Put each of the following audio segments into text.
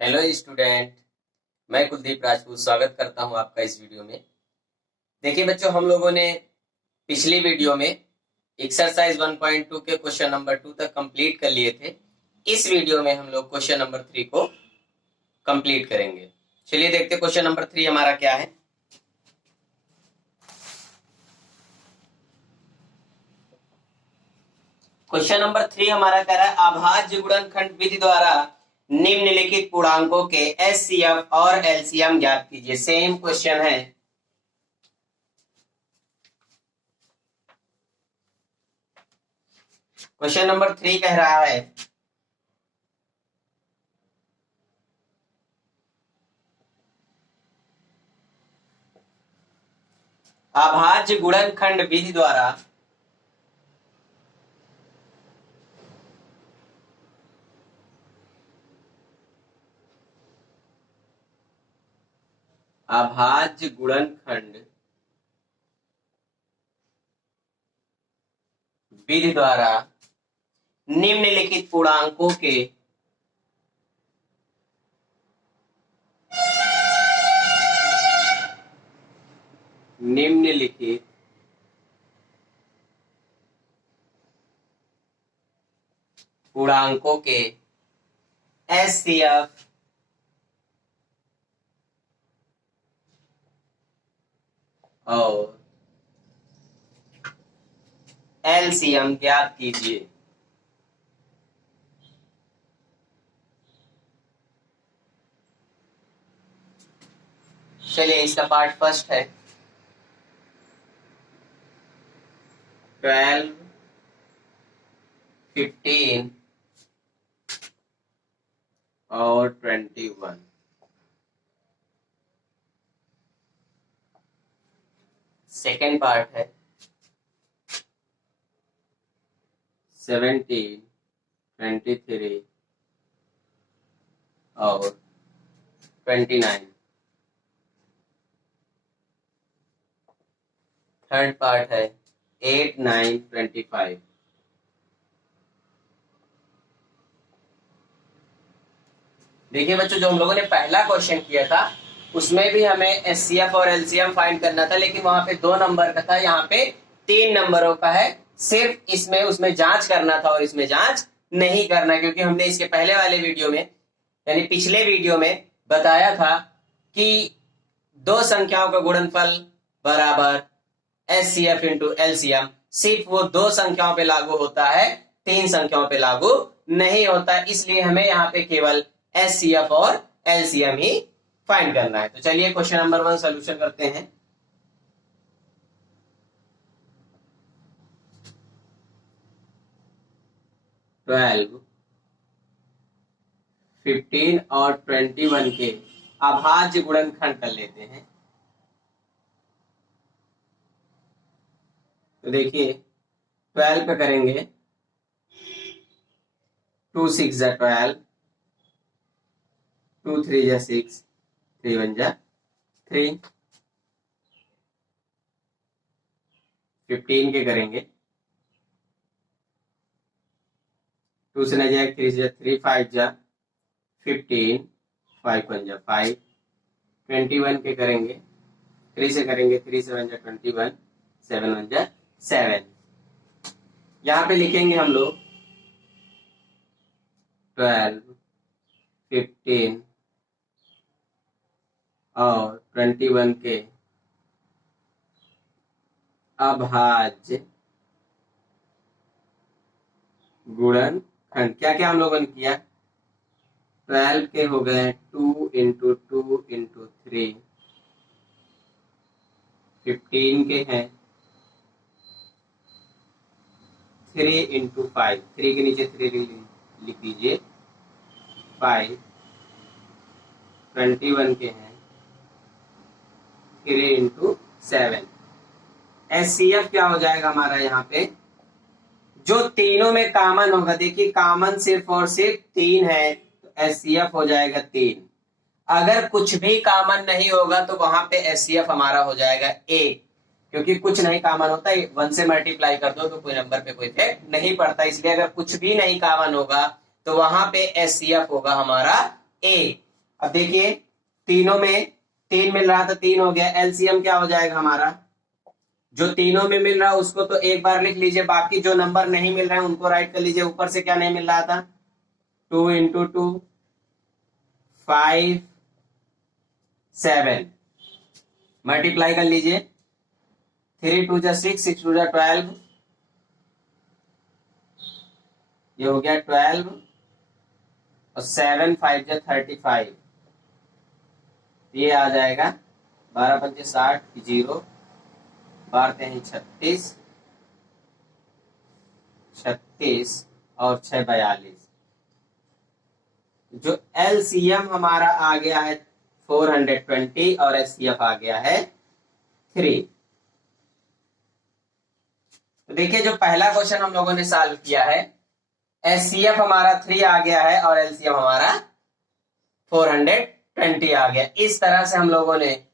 Hello student. मैं कुलदीप राजपूत स्वागत करता हूं आपका इस वीडियो में। देखिए बच्चों, हम लोगों ने पिछली वीडियो में एक्सरसाइज 1.2 के क्वेश्चन नंबर 2 तक कंप्लीट कर लिए थे। इस वीडियो में हम लोग क्वेश्चन नंबर 3 को कंप्लीट करेंगे। चलिए देखते क्वेश्चन नंबर 3 हमारा क्या है। क्वेश्चन नंबर 3 हमारा कह रहा है अभाज्य गुणनखंड विधि द्वारा निम्नलिखित पूर्णांकों के एचसीएफ और एलसीएम ज्ञात कीजिए। सेम क्वेश्चन है। क्वेश्चन नंबर 3 कह रहा है अभाज्य गुणनखंड विधि द्वारा अभाज्य गुणनखंड विधि द्वारा निम्नलिखित पूर्णांकों के निम्नलिखित पूर्णांकों के एचसीएफ और एलसीएम ज्ञात कीजिए। चलिए इसका पार्ट फर्स्ट है 12, 15 और 21। सेकेंड पार्ट है 17, 23 और 29। थर्ड पार्ट है 8, 9, 25। देखिए बच्चों, जो हम लोगों ने पहला क्वेश्चन किया था उसमें भी हमें एचसीएफ और एलसीएम फाइंड करना था, लेकिन वहां पे 2 नंबर का था, यहाँ पे 3 नंबरों का है। सिर्फ इसमें उसमें जांच करना था और इसमें जांच नहीं करना, क्योंकि हमने इसके पहले वाले वीडियो में यानी पिछले वीडियो में बताया था कि 2 संख्याओं का गुणनफल बराबर एचसीएफ इंटू एलसीएम सिर्फ वो 2 संख्याओं पे लागू होता है, 3 संख्याओं पे लागू नहीं होता। इसलिए हमें यहाँ पे केवल एचसीएफ और एलसीएम ही फाइंड करना है। तो चलिए क्वेश्चन नंबर 1 सोल्यूशन करते हैं। ट्वेल्व, 15 और 21 के अभाज्य गुणनखंड कर लेते हैं। तो देखिए 12 पे करेंगे 2 6 जा 12, 2 3 जा 6, 3 1 जा 3। 15 के करेंगे 2 से न जाए 3 से 3, 5 जा 15, 5 1 जा 5। 21 के करेंगे 3 से करेंगे 3 7 जा 21, 7 1 जा 7। यहाँ पे लिखेंगे हम लोग 12, 15 और 21 के अभाज्य गुणनखंड। क्या क्या हम लोगों ने किया? 12 के हो गए 2 इंटू 2 इंटू 3। 15 के हैं 3 इंटू 5। 3 के नीचे 3 लिख दीजिए 5। 21 के हैं 3 इंटू 7। एचसीएफ क्या हो जाएगा हमारा यहाँ पे? जो तीनों में कॉमन होगा, देखिए कॉमन सिर्फ और सिर्फ 3 है, तो एचसीएफ हो जाएगा 3। अगर कुछ भी कॉमन नहीं होगा तो वहां पे एचसीएफ हमारा हो जाएगा 1, क्योंकि कुछ नहीं कॉमन होता। 1 से मल्टीप्लाई कर दो तो कोई नंबर पे कोई इफेक्ट नहीं पड़ता। इसलिए अगर कुछ भी नहीं कॉमन होगा तो वहां पे एचसीएफ होगा हमारा 1। अब देखिए तीनों में 3 मिल रहा था, 3 हो गया। एलसीएम क्या हो जाएगा हमारा, जो तीनों में मिल रहा है उसको तो एक बार लिख लीजिए, बाकी जो नंबर नहीं मिल रहे हैं उनको राइट कर लीजिए। ऊपर से क्या नहीं मिल रहा था, 2 इंटू 2 5 7, मल्टीप्लाई कर लीजिए। 3 2 जा 6, 6 2 जा 12, ये हो गया 12, और 7 5 जा 35, ये आ जाएगा 12 पंचे 60, 0 बारते हैं 36, 36 और 6 42। जो एलसीएम हमारा आ गया है 420 और एचसीएफ आ गया है 3। तो देखिए जो पहला क्वेश्चन हम लोगों ने सॉल्व किया है, एचसीएफ हमारा 3 आ गया है और एलसीएम हमारा 420 आ गया। इस तरह से हम लोगों ने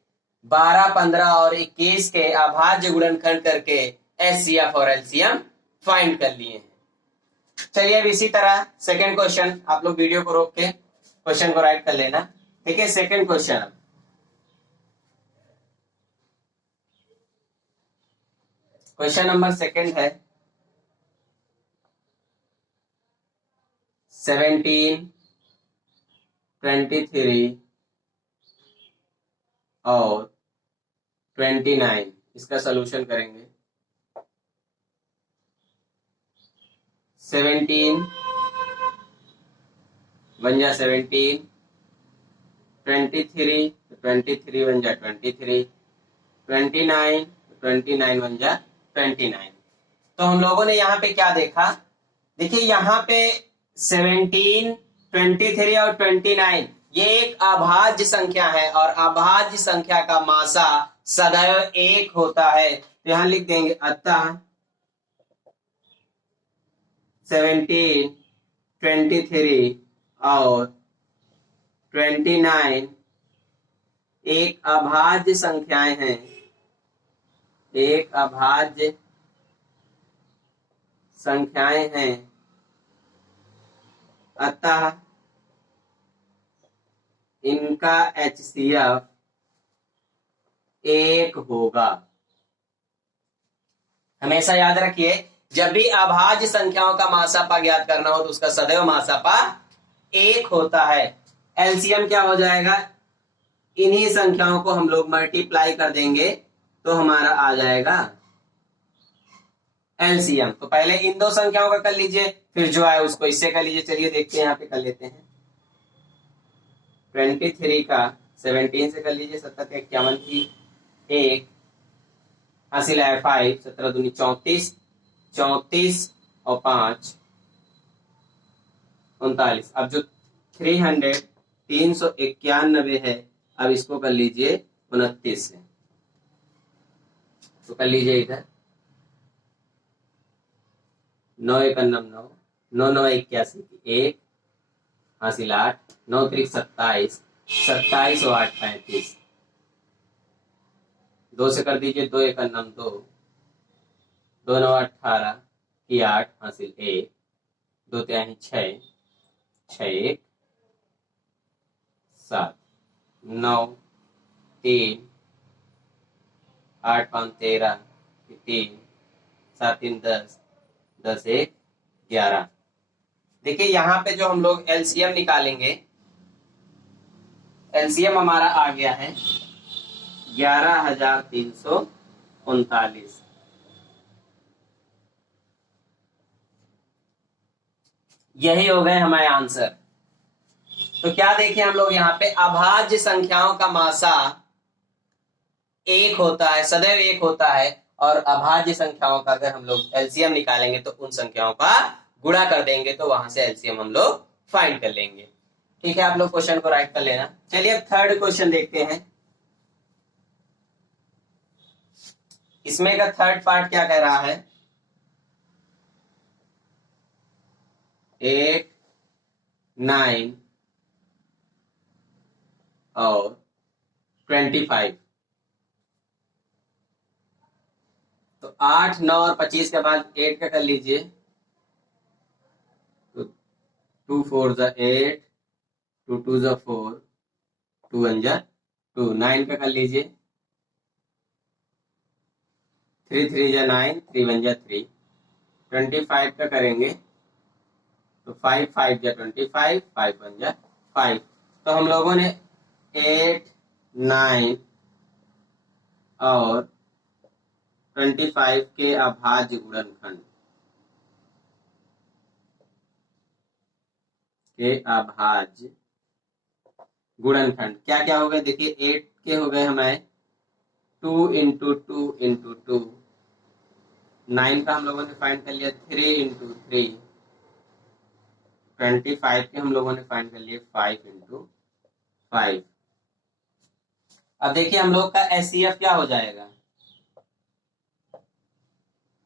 12, 15 और 21 के अभाज्य गुणनखंड करके एचसीएफ और एलसीएम फाइंड कर लिए हैं। चलिए अब इसी तरह सेकंड क्वेश्चन, आप लोग वीडियो को रोक के क्वेश्चन को राइट कर लेना। ठीक है, second question, question number second है 17, 23 और 29, इसका सॉल्यूशन करेंगे। 17 बन जा 17, 23 23 बन जा 23, 29 29 बन जा 29। तो हम लोगों ने यहाँ पे क्या देखा, देखिए यहाँ पे 17, 23 और 29 ये एक अभाज्य संख्या है और अभाज्य संख्या का मासा सदैव 1 होता है। तो यहां लिख देंगे अतः 17, 23 और 29 एक अभाज्य संख्याएं हैं, एक अभाज्य संख्याएं हैं, अतः इनका एचसीएफ 1 होगा। हमेशा याद रखिए जब भी अभाज्य संख्याओं का मासापा ज्ञात करना हो तो उसका सदैव मासापा 1 होता है। एलसीएम क्या हो जाएगा, इन्हीं संख्याओं को हम लोग मल्टीप्लाई कर देंगे तो हमारा आ जाएगा एलसीएम। तो पहले इन दो संख्याओं का कर लीजिए, फिर जो है उसको इससे कर लीजिए। चलिए देखते हैं, यहाँ पे कर लेते हैं। 23 का 17 से कर लीजिए, 7 51 की 1 हासिल है 5, 17 दूनी 34, 34 और 5 39। अब जो 391 है, अब इसको कर लीजिए 29 से, तो कर लीजिए इधर 9 1 9 9 9 9 81 की 1 हासिल 8, 9 3 27, 27 और 8 35, 2 से कर दीजिए 2 1 9 2, 2 9 18 की 8 हासिल 1, 2 3 6, 6 1 7, 9 3 8 5 13 3, 7 3 10, 10 1 11। देखिए यहाँ पे जो हम लोग एलसीएम निकालेंगे, एलसीएम हमारा आ गया है 11,339। यही हो गए हमारे आंसर। तो क्या देखिए हम लोग यहाँ पे अभाज्य संख्याओं का मासा 1 होता है, सदैव 1 होता है, और अभाज्य संख्याओं का अगर हम लोग एलसीएम निकालेंगे तो उन संख्याओं का गुणा कर देंगे तो वहां से एलसीएम हम लोग फाइंड कर लेंगे। ठीक है, आप लोग क्वेश्चन को राइट कर लेना। चलिए अब थर्ड क्वेश्चन देखते हैं। इसमें का थर्ड पार्ट क्या कह रहा है, 8 9 और 25। तो 8 9 और 25 के बाद 8 का कर लीजिए, तो 2 4 8, 2 2 4, 2 1 जा 2, 9 का कर लीजिए, 3 3 जा 9, 3 1 जा 3, 25 का करेंगे तो 5 5 जा 25, 5 1 जा 5। तो हम लोगों ने 8 9 और 25 के अभाज्य गुणनखंड क्या क्या हो गए देखिए, 8 के हो गए हमें 2 इंटू 2 इंटू 2, 9 का हम लोगों ने फाइंड कर लिया 3 इंटू 3, 25 के हम लोगों ने फाइंड कर लिए 5 इंटू 5। अब देखिए हम लोग का एचसीएफ क्या हो जाएगा,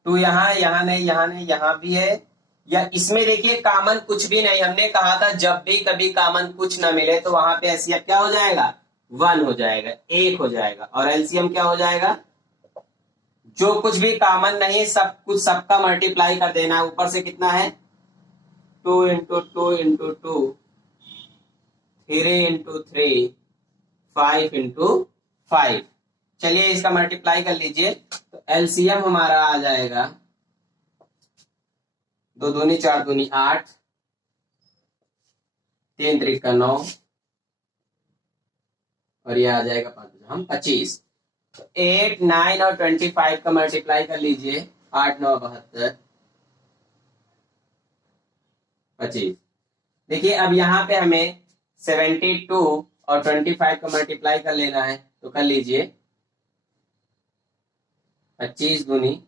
2 यहाँ नहीं, यहाँ भी है, या इसमें देखिए कॉमन कुछ भी नहीं, हमने कहा था जब भी कभी कॉमन कुछ ना मिले तो वहां पे एचसीएफ क्या हो जाएगा, 1 हो जाएगा, 1 हो जाएगा। और एलसीएम क्या हो जाएगा, जो कुछ भी कॉमन नहीं सब कुछ सबका मल्टीप्लाई कर देना है। ऊपर से कितना है 2 इंटू 2 इंटू 2, 3 इंटू 3, 5 इंटू 5। चलिए इसका मल्टीप्लाई कर लीजिए तो एलसीएम हमारा आ जाएगा 2 दूनी 4 दूनी 8, 3 त्रिका 9 और ये आ जाएगा 5 25। 8 9 और 25 का मल्टीप्लाई कर लीजिए, 8 9 72 25। देखिए अब यहाँ पे हमें 72 और 25 का मल्टीप्लाई कर लेना है, तो कर लीजिए 25 दूनी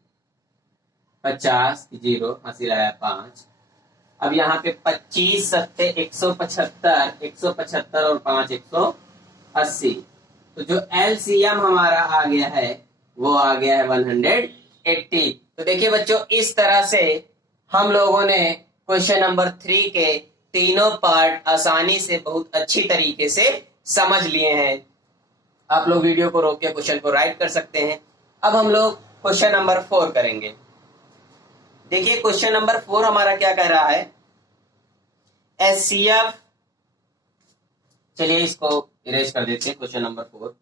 50, 0 हंसी रहा 5। अब यहाँ पे 25 सत्ते 175, 175 और 5 180। तो जो एलसीएम हमारा आ गया है वो आ गया है 180। तो देखिए बच्चों इस तरह से हम लोगों ने क्वेश्चन नंबर 3 के तीनों पार्ट आसानी से बहुत अच्छी तरीके से समझ लिए हैं। आप लोग वीडियो को रोक के क्वेश्चन को राइट कर सकते हैं। अब हम लोग क्वेश्चन नंबर 4 करेंगे। देखिए क्वेश्चन नंबर 4 हमारा क्या कह रहा है, एचसीएफ, चलिए इसको इरेज कर देते हैं। Question number 4,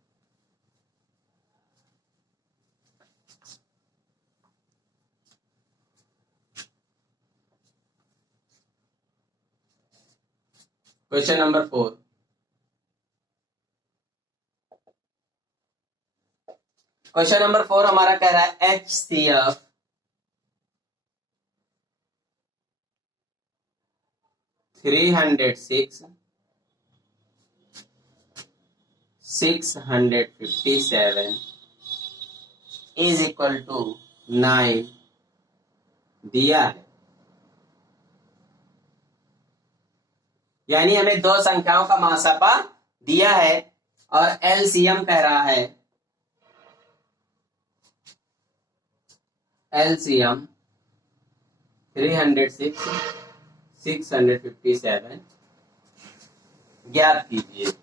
question number 4, question number 4 हमारा कह रहा है एचसीएफ $306, $657 इज इक्वल टू 9 दिया है। यानी हमें दो संख्याओं का मासापा दिया है और एलसीएम कह रहा है, एलसीएम 306, 657 ज्ञात कीजिए।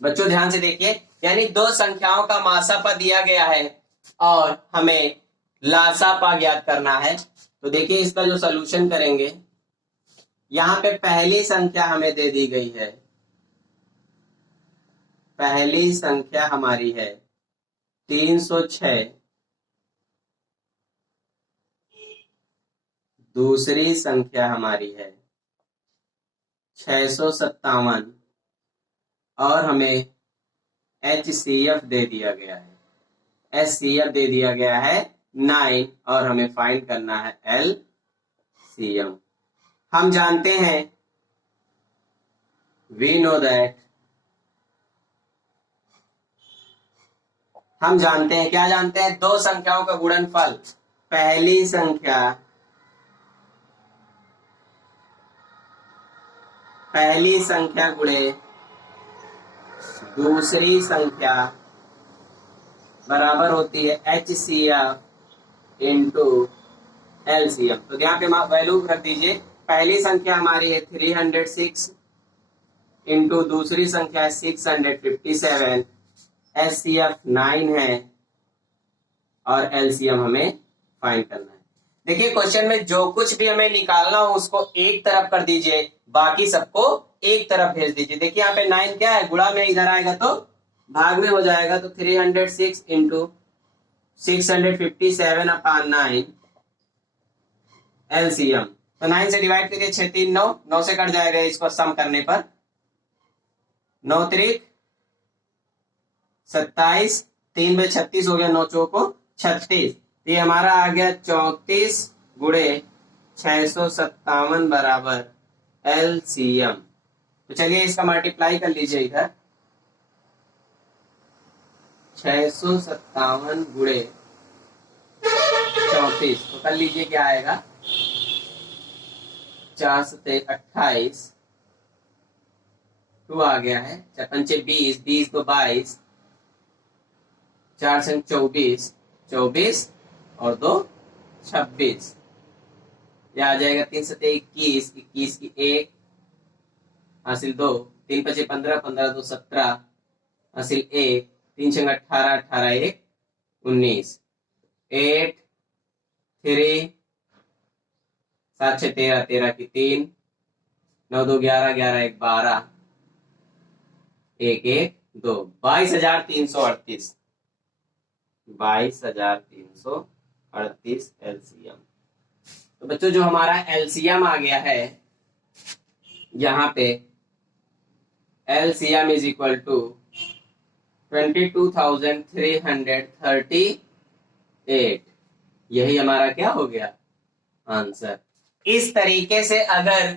बच्चों ध्यान से देखिए, यानी दो संख्याओं का मासापा दिया गया है और हमें लासापा ज्ञात करना है। तो देखिए इसका जो सॉल्यूशन करेंगे, यहां पे पहली संख्या हमें दे दी गई है, पहली संख्या हमारी है 306, दूसरी संख्या हमारी है 657 और हमें एचसीएफ दे दिया गया है, एचसीएफ दे दिया गया है 9 और हमें फाइंड करना है एलसीएम। हम जानते हैं, वी नो दैट, हम जानते हैं, क्या जानते हैं, दो संख्याओं का गुणनफल, पहली संख्या गुणे दूसरी संख्या बराबर होती है एचसीएफ इंटू एलसीएम। तो यहाँ पे वैल्यू रख दीजिए, पहली संख्या हमारी है 306 इंटू दूसरी संख्या है 657, एचसीएफ 9 है और एलसीएम हमें फाइंड करना है। देखिए क्वेश्चन में जो कुछ भी हमें निकालना हो उसको एक तरफ कर दीजिए, बाकी सबको एक तरफ भेज दीजिए। देखिए यहाँ पे 9 क्या है, गुणा में इधर आएगा तो भाग में हो जाएगा, तो 306 इंटू 657 अपॉन 9 एलसीएम। तो 9 से डिवाइड करिए, 6 3 9, 9 से कट जाएगा इसको सम करने पर, 9 त्रिक 27, 3 में 36 हो गया, 9 चौको 36, ये हमारा आ गया 34 गुणे 657 बराबर एलसीएम। तो चलिए इसका मल्टीप्लाई कर लीजिए इधर, 657 गुणे 34, तो कर लीजिए क्या आएगा, 4 से 28, 2 आ गया है, 4 पंचे 20, 20 तो 22, 4 से 24, 24 और 2 26, यह आ जाएगा 3 से 21, 21 की 1 हासिल 2, 3 पचे 15, 15 2 17 हासिल 1, 3 छंग 18, 18 1 19, 8 3 7 6 13, 13 की 3, 9 2 11, 11 1 12, 1 1 2, 22,338, 22,338 एलसीएम। तो बच्चों जो हमारा एलसीएम आ गया है यहाँ पे, एलसीएम इज इक्वल टू 22,338, यही हमारा क्या हो गया आंसर। इस तरीके से अगर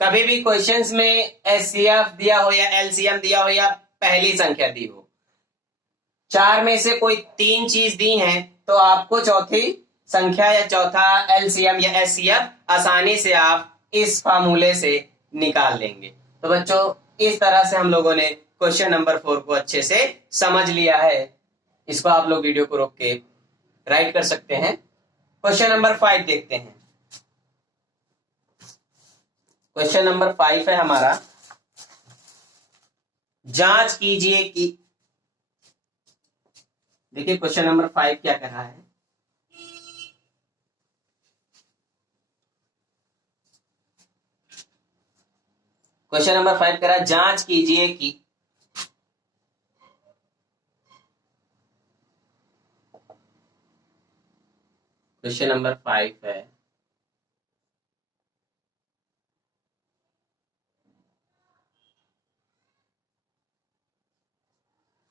कभी भी क्वेश्चंस में एचसीएफ दिया हो या एलसीएम दिया हो या पहली संख्या दी हो, 4 में से कोई 3 चीज दी है, तो आपको चौथी संख्या या चौथा एलसीएम या एचसीएफ आसानी से आप इस फार्मूले से निकाल लेंगे। तो बच्चों इस तरह से हम लोगों ने क्वेश्चन नंबर 4 को अच्छे से समझ लिया है। इसको आप लोग वीडियो को रोक के राइट कर सकते हैं। क्वेश्चन नंबर 5 देखते हैं। क्वेश्चन नंबर 5 है हमारा, जांच कीजिए कि, देखिए क्वेश्चन नंबर 5 क्या कर रहा है, क्वेश्चन नंबर 5 कह रहा है जांच कीजिए कि क्वेश्चन नंबर 5 है,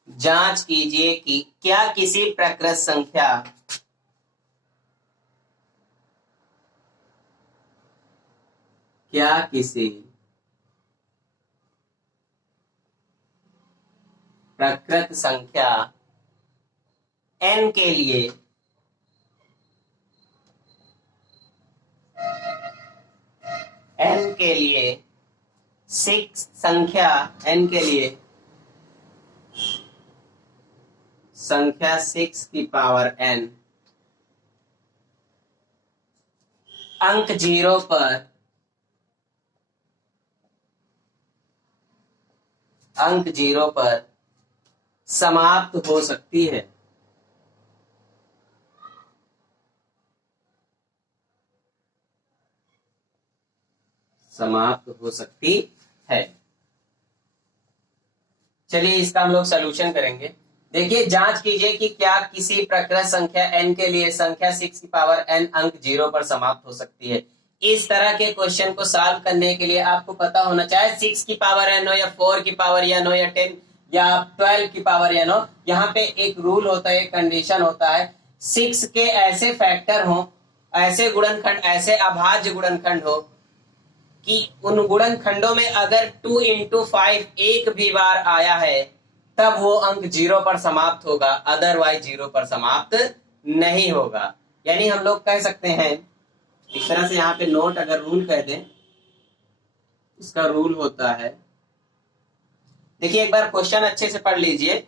जांच कीजिए कि क्या किसी प्रकृत संख्या प्रकृत संख्या n के लिए संख्या 6 की पावर n अंक 0 पर समाप्त हो सकती है। चलिए इसका हम लोग सॉल्यूशन करेंगे। देखिए जांच कीजिए कि क्या किसी प्रकृत संख्या n के लिए संख्या 6 की पावर n अंक 0 पर समाप्त हो सकती है। इस तरह के क्वेश्चन को सॉल्व करने के लिए आपको पता होना चाहिए 6 की पावर n हो या 4 की पावर n हो या 10 या 12 की पावर n हो, यहाँ पे एक रूल होता है, एक कंडीशन होता है, 6 के ऐसे फैक्टर हो, ऐसे गुणनखंड, ऐसे अभाज्य गुणनखंड हो कि उन गुणनखंडों में अगर 2 into 5 एक भी बार आया है तब वो अंक 0 पर समाप्त होगा, अदरवाइज 0 पर समाप्त नहीं होगा। यानी हम लोग कह सकते हैं इस तरह से, यहाँ पे नोट अगर रूल कह दें, इसका रूल होता है, देखिए एक बार क्वेश्चन अच्छे से पढ़ लीजिए,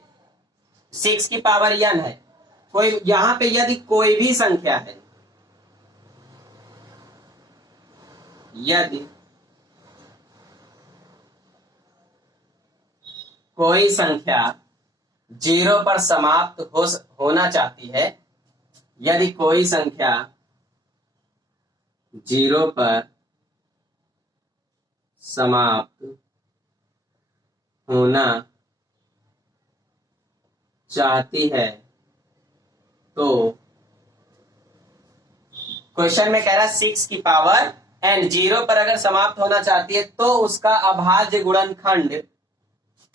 6 की पावर n है, कोई यहाँ पे यदि कोई भी संख्या है, यदि कोई संख्या 0 पर समाप्त होना चाहती है, यदि कोई संख्या जीरो पर समाप्त होना चाहती है तो क्वेश्चन में कह रहा है 6 की पावर n जीरो पर अगर समाप्त होना चाहती है तो उसका अभाज्य गुणनखंड,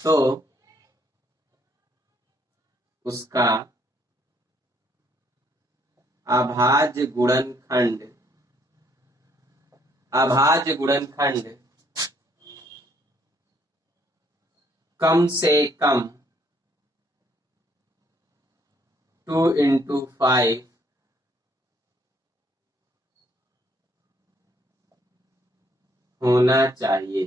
तो उसका अभाज्य गुणनखंड कम से कम 2/5 होना चाहिए।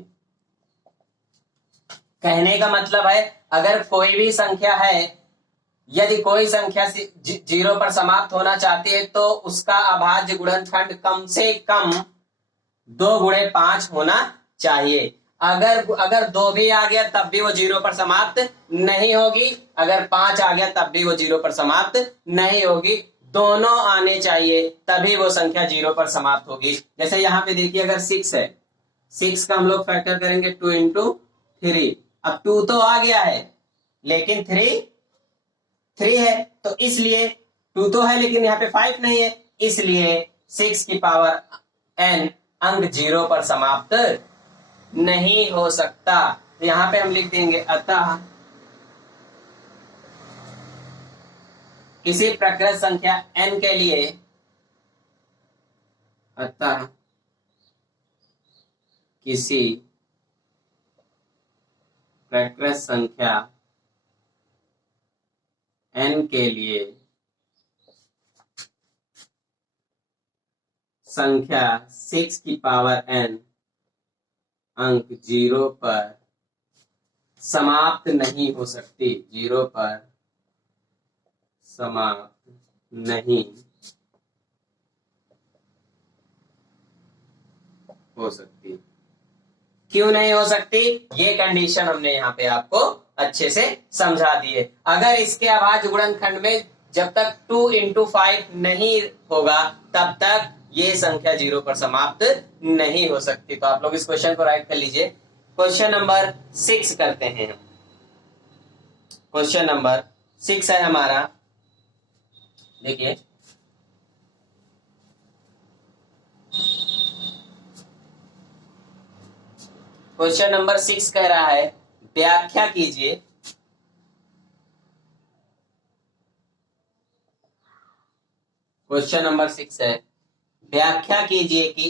कहने का मतलब है अगर कोई भी संख्या है, यदि कोई संख्या जीरो पर समाप्त होना चाहती है तो उसका अभाज्य गुणनखंड कम से कम 2/5 होना चाहिए। अगर 2 भी आ गया तब भी वो जीरो पर समाप्त नहीं होगी, अगर 5 आ गया तब भी वो जीरो पर समाप्त नहीं होगी, दोनों आने चाहिए तभी वो संख्या जीरो पर समाप्त होगी। जैसे यहाँ पे देखिए अगर 6 है, 6 का हम लोग फैक्टर करेंगे 2 × 3। अब 2 तो आ गया है लेकिन 3 है, तो इसलिए 2 तो है लेकिन यहाँ पे 5 नहीं है, इसलिए 6 की पावर n अंक जीरो पर समाप्त नहीं हो सकता। तो यहां पे हम लिख देंगे अतः किसी प्रकृत संख्या n के लिए, अतः किसी प्रकृत संख्या n के लिए संख्या 6 की पावर n अंक जीरो पर समाप्त नहीं हो सकती, जीरो पर समाप्त नहीं हो सकती। क्यों नहीं हो सकती, ये कंडीशन हमने यहाँ पे आपको अच्छे से समझा दी है। अगर इसके अभाज्य गुणनखंड में जब तक 2/5 नहीं होगा तब तक ये संख्या जीरो पर समाप्त नहीं हो सकती। तो आप लोग इस क्वेश्चन को राइट कर लीजिए। क्वेश्चन नंबर 6 करते हैं। क्वेश्चन नंबर 6 है हमारा, देखिए क्वेश्चन नंबर 6 कह रहा है व्याख्या कीजिए क्वेश्चन नंबर 6 है व्याख्या कीजिए कि